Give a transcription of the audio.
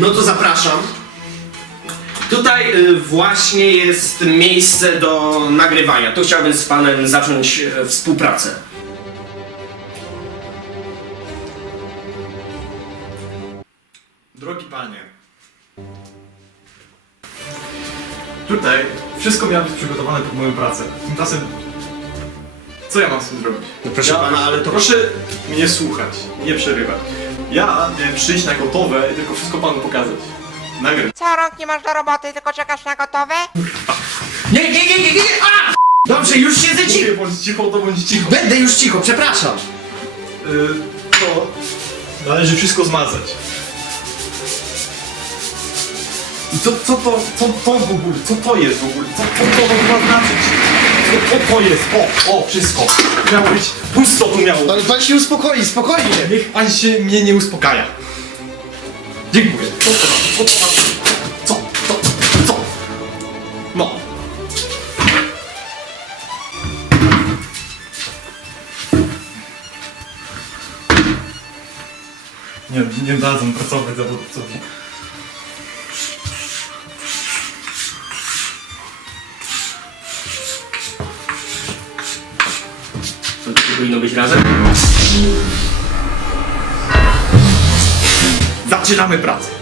No to zapraszam. Tutaj właśnie jest miejsce do nagrywania. Tu chciałbym z Panem zacząć współpracę. Drogi Panie. Tutaj wszystko miało być przygotowane pod moją pracę. Tymczasem. Co ja mam z tym zrobić? No proszę ja, pana, ale to proszę mnie słuchać, nie przerywać. Ja miałem przyjść na gotowe i tylko wszystko panu pokazać. Nagryw. Co rok nie masz do roboty, tylko czekasz na gotowe? Nie, nie, nie, nie, nie, nie! A! Dobrze, już siedzę cicho! Będę już cicho, przepraszam! Yy, to... Należy wszystko zmazać. I co, co to, co to w ogóle, co to jest w ogóle, co, co to w ogóle znaczy? O, o, to jest, o, o, wszystko. Miało być pusto tu miało. Ale no, pan się uspokoi, spokojnie. Niech pan się mnie nie uspokaja. Dziękuję. Co to Co to Co? Co? Co? Co? No. Nie, nie dadzą pracować zawodowcowi. powinno być razem. Zaczynamy pracę.